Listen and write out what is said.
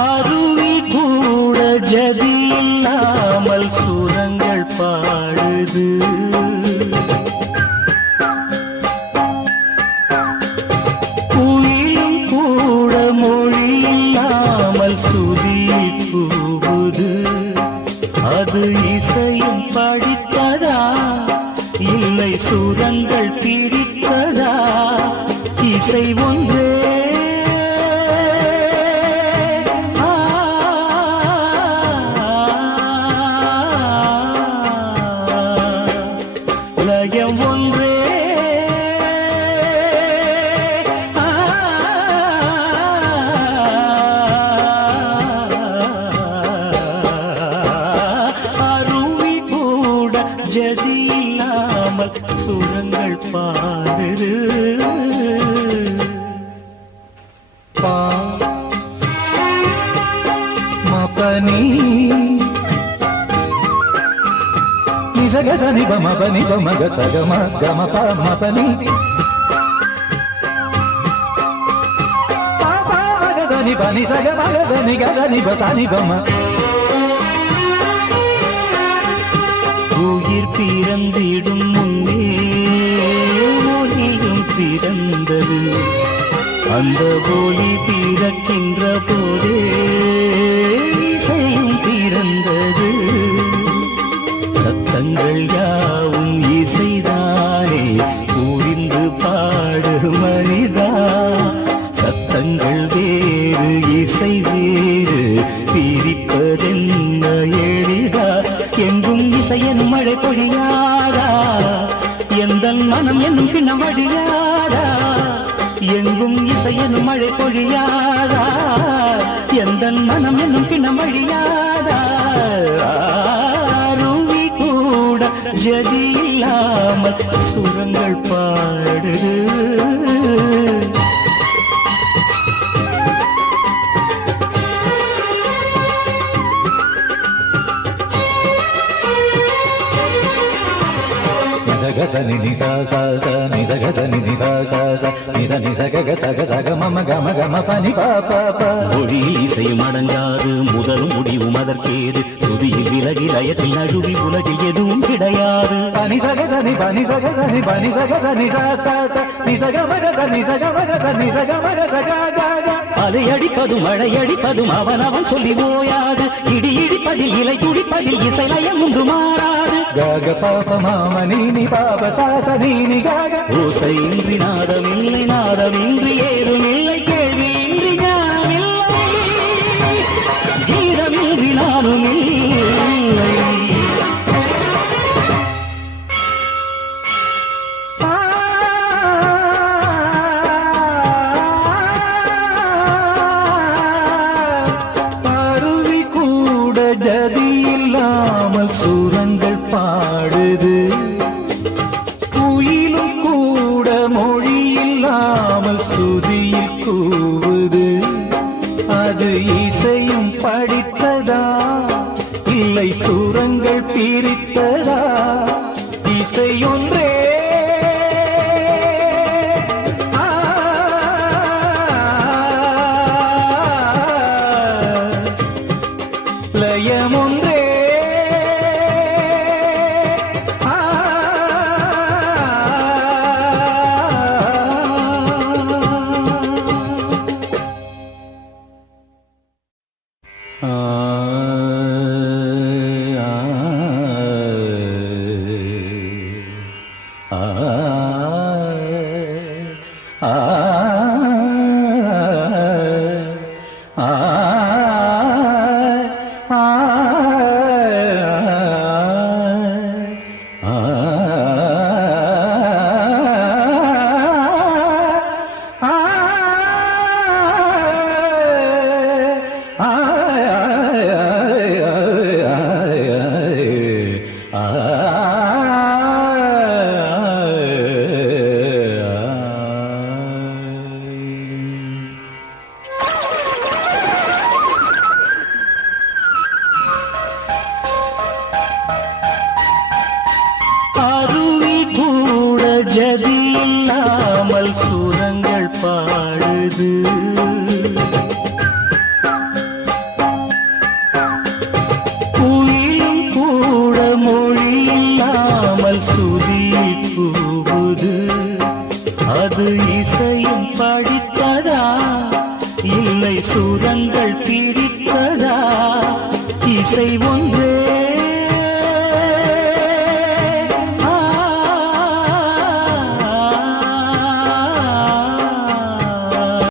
அருவி கூட ஜதி இல்லாமல் சுரங்கள் பாடுது. குயிலும் கூட மொழி இல்லாமல் சுதி கூவுது. அது இசையும் படித்ததா இல்லை சுரங்கள் பிரித்ததா? இசை ஒன்றே லயம் ஒன்றே அருவி கூட ஜதி இல்லாமல் சுரங்கள் பாடுது. பா மபனி நிசகசனி பமபனி பமக சகம கமப மபனி பாபகசனி பனி சகமகசனி கசனி பசனி பம. உயிர் பிறந்திடும் முன்னே ஒலியும் பிறந்தது. அந்த ஒலி பிறக்கின்ற போதே இசையும் பிறந்தது. சத்தங்கள் யாவும் இசைதானே புரிந்து பாடு மனிதா. சத்தங்கள் வேறு இசை வேறு பிரிப்பதென்ன எளிதா? எங்கும் இசையன் மழை பொழியாதா? எந்த மனம் என்னும் பின்னம் வழியாதா? எங்கும் இசையன் மழை பொழியாதா? எந்த மனம் என்னும் பின்னம் வழியாதா? அருவி கூட ஜதி இல்லாமல் சுரங்கள் பாடுது. நிசகசனி நிசா சா சா நிசகசனி நிசா சா சா நிச நிசக சக சக மம கம கம பனி பா பா பா. மொழியில் இசையும் அடங்காது முதலும் முடிவும் அதற்கேது. சுதியில் விலகி லயத்தில் நழுவி உலகில் எதுவும் கிடையாது. பனி சகசனி பனி சகசனி பனி சகசனி சா சா சா நிசக மகச நிசக மகச நிசக மகச கா கா கா. அலை அடிப்பதும் மழை அடிப்பதும் அவன் அவன் சொல்லி ஓயாது. இடி இடிப்பதில் இலை துடிப்பதில் இசை லயம் ஒன்று மாறாது. காக பாப மாம நீனி பாப சாச நீனி காக. ஓசையின்றி நாதமில்லை நாதமின்றி ஏதுமில்லை கேள்வியின்றி ஞானமில்லை கீதமின்றி நானுமில்லை. அருவி கூட ஜதி இல்லாமல் சுரங்கள் பாடுது. குயிலும் கூட மொழி இல்லாமல் சுதியில் கூவுது. அது இசையும் படித்ததா இல்லை சுரங்கள் பிரித்ததா? இசை ஒன்றே லயம் ஒன்றே இல்லாமல் சுரங்கள் பாடுது. குயிலும் கூட மொழி இல்லாமல் சுதி கூவுது. அது இசையும் படித்ததா இல்லை சுரங்கள் பிடித்ததா? இசை ஒன்றே